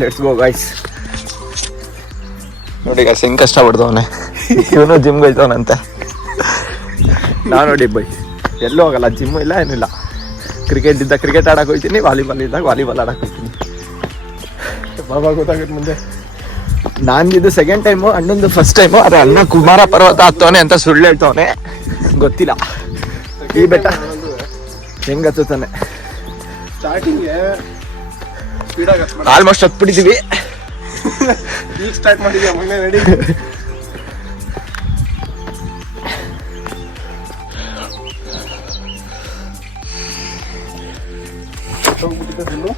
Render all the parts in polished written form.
Let's go guys. ನೋಡಿ guys ಹೆಂಗೆ ಕಷ್ಟಪಡ್ತವನೆ, ಇವನು ಜಿಮ್ಗೆ ಹೋಯ್ತವನಂತೆ. ನಾನು ನೋಡಿ ಬೈ ಎಲ್ಲೂ ಹೋಗಲ್ಲ, ಜಿಮ್ಮು ಇಲ್ಲ ಏನಿಲ್ಲ. ಕ್ರಿಕೆಟ್ ಇದ್ದಾಗ ಕ್ರಿಕೆಟ್ ಆಡಕ್ಕೆ ಹೋಗ್ತೀನಿ, ವಾಲಿಬಾಲ್ ಇದ್ದಾಗ ವಾಲಿಬಾಲ್ ಆಡಕ್ಕೆ ಹೋಗ್ತೀನಿ. ಬಾಬಾ ಗೊತ್ತಾಗುತ್ತೆ ಮುಂದೆ. ನಾನಿದು ಸೆಕೆಂಡ್ ಟೈಮು, ಅಣ್ಣಂದು ಫಸ್ಟ್ ಟೈಮು. ಅರೆ ಅಣ್ಣ ಕುಮಾರ ಪರ್ವತ ಹತ್ತವನೆ ಅಂತ ಸುಳ್ಳು ಹೇಳ್ತವನೆ, ಗೊತ್ತಿಲ್ಲ ಈ ಬೆಟ್ಟ ಹೆಂಗೆ ಹತ್ತುತ್ತಾನೆ. ಸ್ಟಾರ್ಟಿಂಗ್ಗೆ ಸ್ಪೀಡಾಗಿ ಆಲ್ಮೋಸ್ಟ್ ಹತ್ಬಿಟ್ಟಿದ್ದೀವಿ. ಈಗ ಸ್ಟಾರ್ಟ್ ಮಾಡಿದ್ಯಾ ಮೊನ್ನೆ ರೆಡಿ. ಹೋಗ್ಬಿಟ್ಟಿದ್ದೆ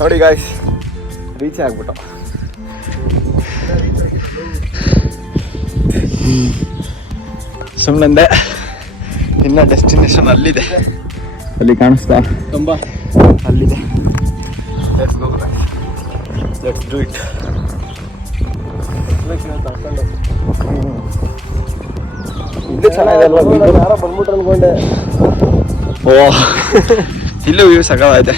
ನೋಡಿ ಗಾಯ್ಸ್ ರೀಚ್ ಆಗ್ಬಿಟ್ಟು. ಸುಮ್ಮನೆ ಇನ್ನ ಡೆಸ್ಟಿನೇಷನ್ ಅಲ್ಲಿದೆ, ಅಲ್ಲಿ ಕಾಣಿಸ್ತಾ ತುಂಬ ಅಲ್ಲಿದೆ. Let's go guys, let's do it. ಇದು ಚೆನ್ನಾಗಿದೆ ಅಲ್ವಾ? ಯಾರೋ ಬಂದ್ಬಿಟ್ರು ಅನ್ಕೊಂಡೆ. ಓ ಇಲ್ಲೂ ವ್ಯೂ ಸಗವಾಗಿದೆ.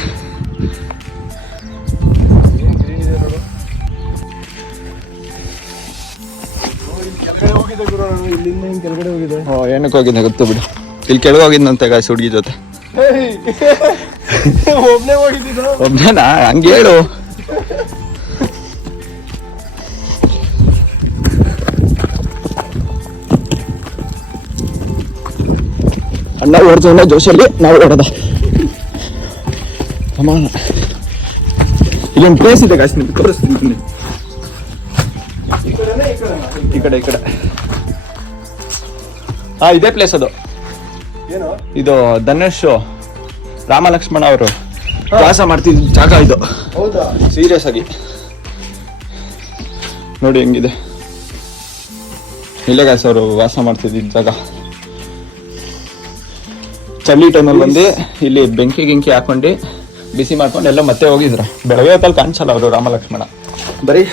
ಇಲ್ಲಿಂದ ಹಿಂಗೆ ಕೆಳಗಡೆ ಹೋಗಿದೆ. ಓ ಏನಕ್ಕೆ ಹೋಗಿದ್ದೆ ಗೊತ್ತು ಬಿಡು. ಇಲ್ಲಿ ಕೆಳಗೆ ಹೋಗಿದ್ದಂತೆ ಗಾಯ್ಸ್ ಹುಡುಗಿ ಜೊತೆ. ಒಬ್ನೇ ಹೋಗಿದ್ದು. ಒಬ್ನೇನಾ? ಹಂಗೆ ಹೇಳು. ಅಣ್ಣ ಓಡ್ತವನ್ನ ಜೋಶಲ್ಲಿ ನಾವು ಓಡೋದ. ಅಮ್ಮ ಇಲ್ಲೊಂದು ಪ್ಲೇಸ್ ಇದೆ ಗಾಯ್ಸ್, ನಿಮ್ಗೆ ತೋರಿಸ್ತೀನಿ ಬನ್ನಿ. ಈ ಕಡೆ ಇದೇ ಪ್ಲೇಸ್ ಅದು. ಏನು ಇದು ಧನುಷ್ ರಾಮ ಲಕ್ಷ್ಮಣ ಅವರು ವಾಸ ಮಾಡ್ತಿದ್ದ ಜಾಗ ಇದು. ಹೌದಾ? ಸೀರಿಯಸ್ ಆಗಿ ನೋಡಿ ಹೆಂಗಿದೆ. ಇಲ್ಲೇ ಗಾಯ್ಸ್ ಅವರು ವಾಸ ಮಾಡ್ತಿದ್ದ ಜಾಗ. ಚಳಿ ಟೈಮಲ್ಲಿ ಬಂದು ಇಲ್ಲಿ ಬೆಂಕಿ ಹಾಕೊಂಡು ಬಿಸಿ ಮಾಡ್ಕೊಂಡು ಎಲ್ಲ ಮತ್ತೆ ಹೋಗಿದ್ರ. ಬೆಳಗ್ಗೆ ಹೊತ್ತಲ್ಲಿ ಕಾಣಿಸಲ್ಲ ಅವರು ರಾಮ ಲಕ್ಷ್ಮಣ, ಬರೀ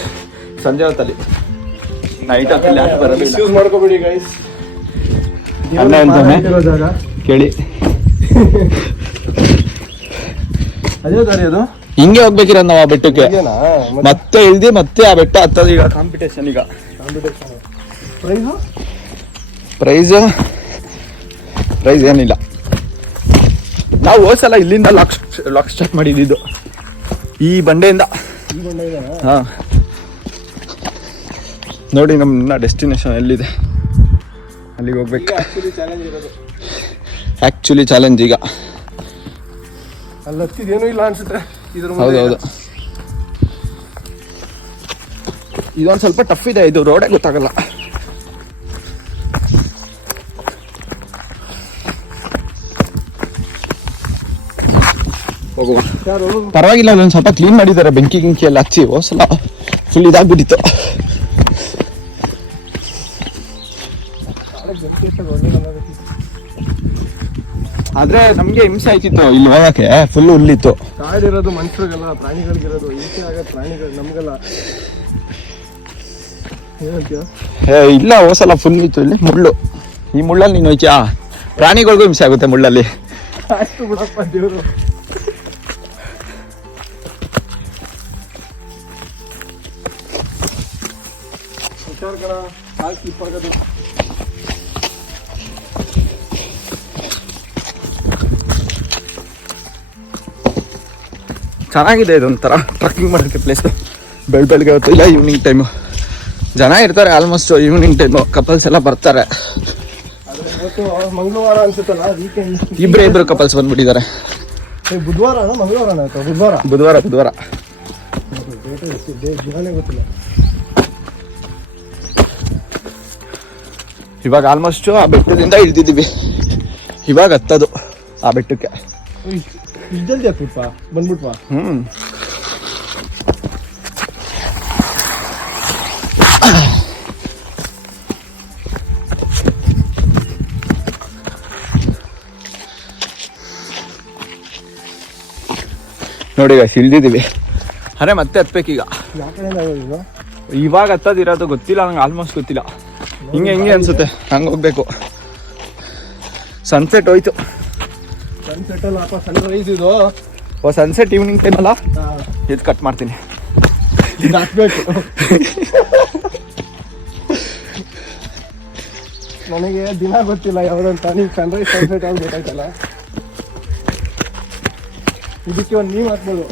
ಸಂಜೆ ಹೊತ್ತಲ್ಲಿ. ನೈಟ್ ಹೊತ್ತಲ್ಲಿ ಯಾಕೆ ಬರಲ್ಲ. ಮಿಸ್ಯೂಸ್ ಮಾಡ್ಕೋಬೇಡಿ ಗೈಸ್. ಅಣ್ಣ ಹೇಳ್ತಾನೆ ಕೇಳಿ. ಅದೇ ದಾರಿ ಅದು. ಹಿಂಗೆ ಹೋಗ್ಬೇಕಿರ ನಾವು ಆ ಬೆಟ್ಟಕ್ಕೆ, ಇದೇನಾ? ಮತ್ತೆ ಇಳ್ದಿ ಮತ್ತೆ ಆ ಬೆಟ್ಟ ಹತ್ತದ. ಈಗ ಕಾಂಪಿಟೇಷನ್, ಈಗ ಪ್ರೈಸ್ ಏನಿಲ್ಲ. ನಾವು ಹೋದ್ಸಲ ಇಲ್ಲಿಂದ ಲಾಕ್ ಸ್ಟಾರ್ಟ್ ಮಾಡಿದ್ದು, ಈ ಬಂಡೆಯಿಂದ. ಹಾ ನೋಡಿ ನಮ್ಮ ಡೆಸ್ಟಿನೇಷನ್ ಎಲ್ಲಿದೆ, ಅಲ್ಲಿಗೆ ಹೋಗ್ಬೇಕು. ಆಕ್ಚುಲಿ ಚಾಲೆಂಜ್ ಈಗ. ಅಲ್ಲಿ ಹತ್ತಿದೇನು ಇಲ್ಲ ಅನ್ಸುತ್ತೆ. ಹೌದೌದು, ಇದೊಂದು ಸ್ವಲ್ಪ ಟಫ್ ಇದೆ. ಇದು ರೋಡೇ ಗೊತ್ತಾಗಲ್ಲ. ಹೋಗುವ, ಪರವಾಗಿಲ್ಲ. ಅದೊಂದು ಸ್ವಲ್ಪ ಕ್ಲೀನ್ ಮಾಡಿದ್ದಾರೆ, ಬೆಂಕಿ ಎಲ್ಲ ಹಚ್ಚಿ. ಹೋಸಲ ಫುಲ್ ಇದಾಗ್ಬಿಟ್ಟಿತ್ತು. ಆದ್ರೆ ನಮ್ಗೆ ಹಿಂಸೆ ಆಯ್ತಿತ್ತು ಇಲ್ಲಿ ಹೋಗಕ್ಕೆ, ಫುಲ್ ಹುಲ್ಲಿತ್ತು. ಕಾಡಿರೋದು ಮನುಷ್ಯರಿಗೆಲ್ಲ, ಪ್ರಾಣಿಗಳಿಗಿರೋದು ಹಿಂಸೆ ಆಗೋದು ಪ್ರಾಣಿಗಳು, ನಮ್ಗೆಲ್ಲ. ಇಲ್ಲ ಹೋಸಲ ಫುಲ್ ಇತ್ತು ಇಲ್ಲಿ ಮುಳ್ಳು. ಈ ಮುಳ್ಳಲ್ಲಿ ನೀನು ಹೋಯ್ತೀಯಾ, ಪ್ರಾಣಿಗಳಿಗೂ ಹಿಂಸೆ ಆಗುತ್ತೆ ಮುಳ್ಳಲ್ಲಿ. ಆಯ್ತು ಬಿಡಪ್ಪ ದೇವರು. ಚೆನ್ನಾಗಿದೆ ಇದೊಂಥರ ಟ್ರಕ್ಕಿಂಗ್ ಮಾಡೋಕ್ಕೆ ಪ್ಲೇಸ್. ಬೆಳಗ್ಗೆ ಹೊತ್ತು ಇಲ್ಲ, ಈವ್ನಿಂಗ್ ಟೈಮು ಜನ ಇರ್ತಾರೆ. ಆಲ್ಮೋಸ್ಟ್ ಈವ್ನಿಂಗ್ ಟೈಮು ಕಪಲ್ಸ್ ಎಲ್ಲ ಬರ್ತಾರೆ. ಇವತ್ತು ಮಂಗಳವಾರ ಅನ್ಸುತ್ತಲ್ಲ ವೀಕೆಂಡ್. ಇಬ್ರು ಕಪಲ್ಸ್ ಬಂದ್ಬಿಟ್ಟಿದ್ದಾರೆ. ಬುಧವಾರ ಮಂಗಳವಾರ ಆಯ್ತು ಬುಧವಾರ ದಿನಾನೇ ಗೊತ್ತಿಲ್ಲ. ಇವಾಗ ಆಲ್ಮೋಸ್ಟ್ ಆ ಬೆಟ್ಟದಿಂದ ಇಳ್ದಿದ್ದೀವಿ. ಇವಾಗ ಹತ್ತದು ಆ ಬೆಟ್ಟಕ್ಕೆ. ಇಷ್ಟು ಜಲ್ದಿ ಹತ್ಬಿಟ್ಪಾ ಬಂದ್ಬಿಟ್ಪಾ. ನೋಡಿ ಈಗ ಇಳ್ದಿದ್ದೀವಿ. ಅರೆ ಮತ್ತೆ ಹತ್ಬೇಕೀಗ. ಯಾವ ಕಡೆಯಿಂದ ಈಗ ಇವಾಗ ಹತ್ತದಿರೋದು ಗೊತ್ತಿಲ್ಲ ನಂಗೆ, ಆಲ್ಮೋಸ್ಟ್ ಗೊತ್ತಿಲ್ಲ. ಹಿಂಗೆ ಅನ್ಸುತ್ತೆ, ಹಂಗೆ ಹೋಗ್ಬೇಕು. ಸನ್ಸೆಟ್ ಹೋಯ್ತು. ಸನ್ಸೆಟ್ ಅಲ್ಲ ಅಪ್ಪ, ಸನ್ರೈಸ್ ಇದು. ಸನ್ಸೆಟ್ ಈವ್ನಿಂಗ್ ಟೈಮ್ ಅಲ್ಲ, ಇದು ಕಟ್ ಮಾಡ್ತೀನಿ. ಇದು ಹಾಕ್ಬೇಕು. ನನಗೆ ದಿನ ಗೊತ್ತಿಲ್ಲ ಯಾವ್ದಂತ. ನೀವು ಸನ್ರೈಸ್ ಸನ್ಸೆಟ್ ಆಗಿ ಗೊತ್ತಾಯ್ತಲ್ಲ, ಇದಕ್ಕೆ ಒಂದು ನೀವು ಹಾಕ್ಬೋದು.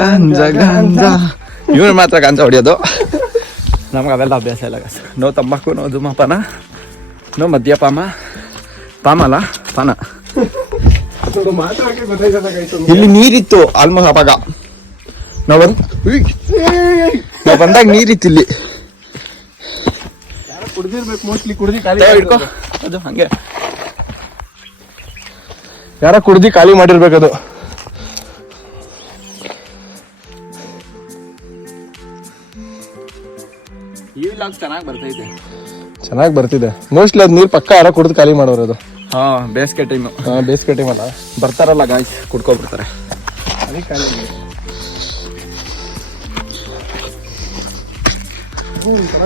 ಗಾಂಜಾ ಇವ್ರು ಮಾತ್ರ ಗಾಂಜಾ ಹೊಡಿಯೋದು. ನಮ್ಗೆ ಅವೆಲ್ಲ ಅಭ್ಯಾಸ ಇಲ್ಲ. ನೋ ತಂಬಾಕು, ನೋ ಧೂಮಪಾನ, ನೋ ಮದ್ಯಪಾನ. ಪಾನ ಮಾತಾಡಕ್ಕೆ ಗೊತ್ತಾಯ್ತು. ಇಲ್ಲಿ ನೀರಿತ್ತು ಆಲ್ಮೋಸ್ಟ್. ಅವಾಗ ನಾವು ಬಂದಾಗ ನೀರಿತ್ತು ಇಲ್ಲಿ. ಯಾರು ಕುಡ್ದಿರ್ಬೇಕು ಮೋಸ್ಟ್ಲಿ. ಕುಡ್ದಿ ಖಾಲಿ ಹಿಡ್ಕೊ ಅದು ಹಂಗೆ. ಯಾರ ಕುಡ್ದಿ ಖಾಲಿ ಮಾಡಿರ್ಬೇಕದು. ಈ ವ್ಲಾಗ್ ಚೆನ್ನಾಗಿ ಬರ್ತಿದೆ ಮೋಸ್ಟ್ಲಿ. ಅದು ನೀರು ಪಕ್ಕ ಯಾರ ಕುಡ್ದು ಖಾಲಿ ಮಾಡೋರು ಅದು. ಬೇಸಿಗೆ ಟೈಮು. ಬೇಸಿಗೆ ಟೈಮ್ ಅಲ್ಲ, ಬರ್ತಾರಲ್ಲ ಗಾಯ್ಸ್, ಕುಡ್ಕೊಬಿಡ್ತಾರೆ. ಅದಕ್ಕೆ ಖಾಲಿ.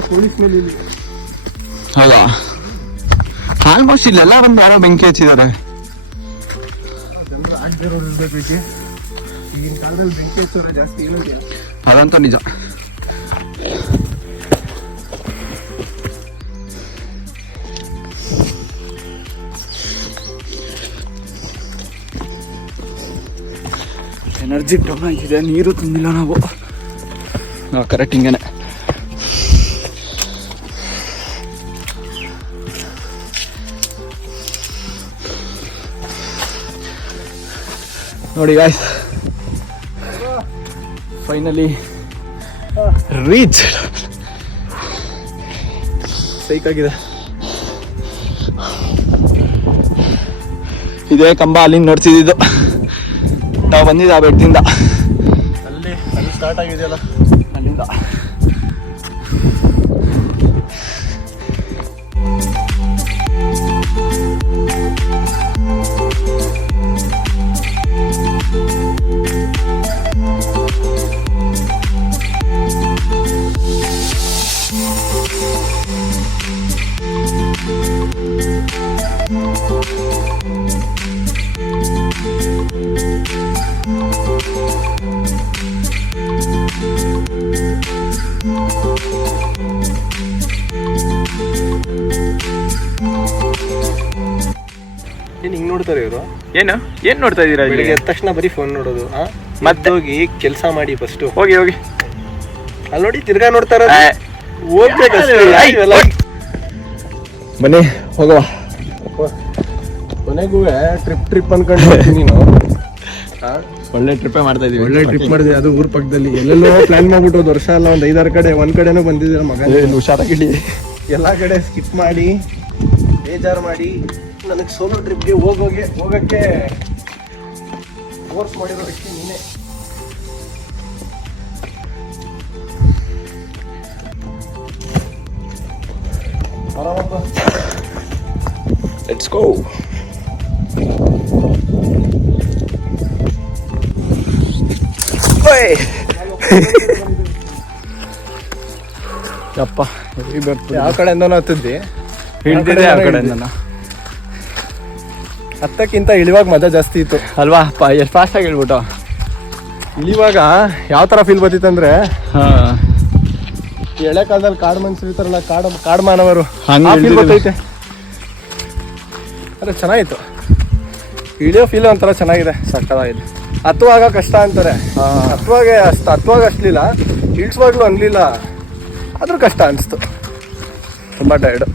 ಕೋಳಿ ಸ್ಮೆಲ್ ಇಲ್ಲಿ. ಹೌದಾ? ಆಲ್ಮೋಸ್ಟ್ ಇಲ್ಲೆಲ್ಲ ಒಂದು ಯಾರೋ ಬೆಂಕಿ ಹಚ್ಚಿದ್ದಾರೆ. ಜನರು ಆಗದಿರೋರು ಇರ್ಬೇಕು. ಈಗಿನ ಕಾಲದಲ್ಲಿ ಬೆಂಕಿ ಹಚ್ಚೋರು ಜಾಸ್ತಿ ಇರೋದಿಲ್ಲ. ಅದಂತೂ ನಿಜ. ಎನರ್ಜಿ ಡೌನ್ ಆಗಿದೆ. ನೀರು ತುಂಬಿಲ್ಲ ನಾವು. ಕರೆಕ್ಟ್ ಹಿಂಗೇನೆ. ನೋಡಿ ಗಾಯ್ಸ್, ಫೈನಲಿ ರೀಚ್. ಸೈಕಾಗಿದೆ. ಇದೇ ಕಂಬ ಅಲ್ಲಿಂದ ನೋಡ್ತಿದ್ದು ನಾವು ಬಂದಿದ್ದು ಆ ಬೆಟ್ಟದಿಂದ. ಅಲ್ಲಿ ಸ್ಟಾರ್ಟ್ ಆಗಿದೆಯಲ್ಲ ಅಲ್ಲಿಂದ. ಹಿಂಗ್ ನೋಡ್ತಾರೆ ಇವರು. ಏನ್ ನೋಡ್ತಾ ಇದೀರಾ? ಬೆಳಿಗ್ಗೆ ಎದ್ದ ತಕ್ಷಣ ಬರೀ ಫೋನ್ ನೋಡೋದು. ಮತ್ತೆ ಹೋಗಿ ಕೆಲಸ ಮಾಡಿ ಫಸ್ಟ್. ಹೋಗಿ ಅಲ್ಲಿ ನೋಡಿ ತಿರ್ಗಾ ನೋಡ್ತಾರ. ಬನ್ನಿ ಹೋಗುವ. ಕೊನೆಗೂ ಟ್ರಿಪ್ ಅನ್ಕೊಂಡು ನೀನು. ಒಳ್ಳೆ ಟ್ರಿಪ್ಪೇ ಮಾಡ್ತಾ ಇದೀವಿ. ಒಳ್ಳೆ ಟ್ರಿಪ್ ಮಾಡಿದ್ವಿ. ಅದು ಊರ್ ಪಕ್ಕದಲ್ಲಿ ಎಲ್ಲೆಲ್ಲೋ ಪ್ಲಾನ್ ಮಾಡ್ಬಿಟ್ಟು ವರ್ಷ ಅಲ್ಲ ಒಂದ್ 5-6 ಕಡೆ ಒಂದ್ ಕಡೆನೂ ಬಂದಿದ್ದೀರ ಮಗ. ಹುಷಾರಾಗಿಡಿ. ಎಲ್ಲಾ ಕಡೆ ಸ್ಕಿಪ್ ಮಾಡಿ ಬೇಜಾರು ಮಾಡಿ ನನಗೆ ಸೋಲೋ ಟ್ರಿಪ್ಗೆ ಹೋಗಕ್ಕೆ ಫೋರ್ಸ್ ಮಾಡಿರೋ ವ್ಯಕ್ತಿ ನೀನೆ. Let's go. ಯಪ್ಪ, ಯಾವ ಕಡೆಯಿಂದನೂ ಹತ್ತಿದ್ವಿ. ಹಿಡಿದಿದೆ ಆ ಕಡೆಯಿಂದ. ಹತ್ತಕ್ಕಿಂತ ಇಳಿವಾಗ ಮಜಾ ಜಾಸ್ತಿ ಇತ್ತು ಅಲ್ವಾ? ಎಷ್ಟು ಫಾಸ್ಟಾಗಿ ಹೇಳ್ಬಿಟ್ಟು. ಇಳಿವಾಗ ಯಾವ ಥರ ಫೀಲ್ ಬರ್ತಿತ್ತಂದ್ರೆ, ಎಳೆ ಕಾಲದಲ್ಲಿ ಕಾಡು ಮನುಷ್ಯರು ಇರ್ತಾರಲ್ಲ, ಕಾಡು ಮಾನವರು, ಫೀಲ್ ಬರ್ತೈತೆ. ಅದೇ ಚೆನ್ನಾಗಿತ್ತು. ಇಳಿಯೋ ಫೀಲ್ ಒಂಥರ ಚೆನ್ನಾಗಿದೆ, ಸಕ್ಕತ್ತಾಗಿದೆ. ಹತ್ತುವಾಗ ಕಷ್ಟ ಅಂತಾರೆ. ಹತ್ತುವಾಗ ಅಷ್ಟಲಿಲ್ಲ, ಇಳಿಸುವಾಗ್ಲೂ ಅನ್ಲಿಲ್ಲ, ಆದ್ರೂ ಕಷ್ಟ ಅನಿಸ್ತು. ತುಂಬ ಟೈರ್ಡು.